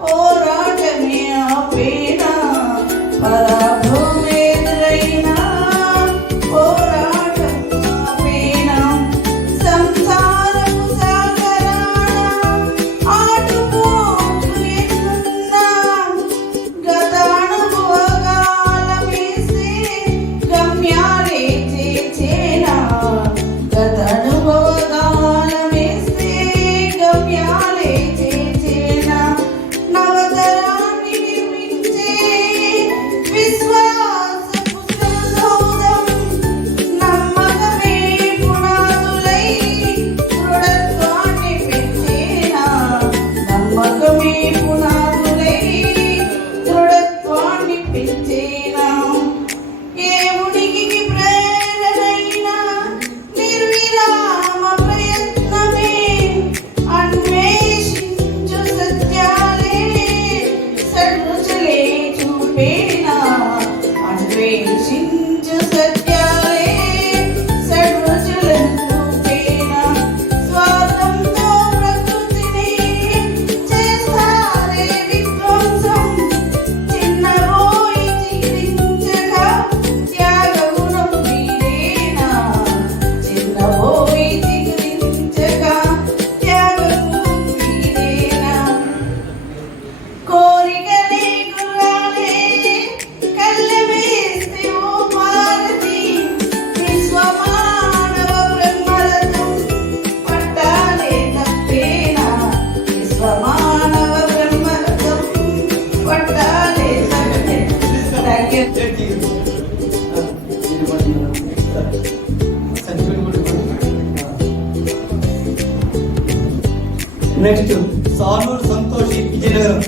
పోరాటమే ఆపేనా పరాభవమెదురైనా పోరాటం ఆపేనా సంసారపు సాగరాన ఆటుపోట్లు ఎన్నున్నా గత అనుభవగాలమేసే గమ్యాలే చేర్చేనా గత అనుభవగాలమేసే గమ్యాలే చేర్చేనా నవతరాన్ని నిర్మించే విశ్వాసపు సౌధం నమ్మకమే పునాదులై దృఢత్వాన్ని పెంచేనా నమ్మకమే పునాదులై దృఢత్వాన్ని పెంచేనా ఏ ఉనికికి ప్రేరణైనా నిర్విరామ ప్రయత్నమే అన్వేషించు సత్యాలే సర్రుచులే చూపేనా అన్వేషించు సత్యాలే సర్రుచులను చూపేనా స్వార్థంతో ప్రకృతిని చేస్తారే విధ్వంసం చిన్నబోయి చిగురించగా త్యాగగుణం వీడేనా చిన్నబోయి చిగురించగా త్యాగగుణం వీడేనా కోరికలే గుర్రాలే కళ్ళెమేస్తే ఓ భారతి విశ్వమానవ బ్రహ్మరథం పట్టాలే తప్పేనా విశ్వమానవ బ్రహ్మరథం పట్టాలే తప్పేనా. నెక్స్ట్ సాలూరు సంతోషి విజయనగరం.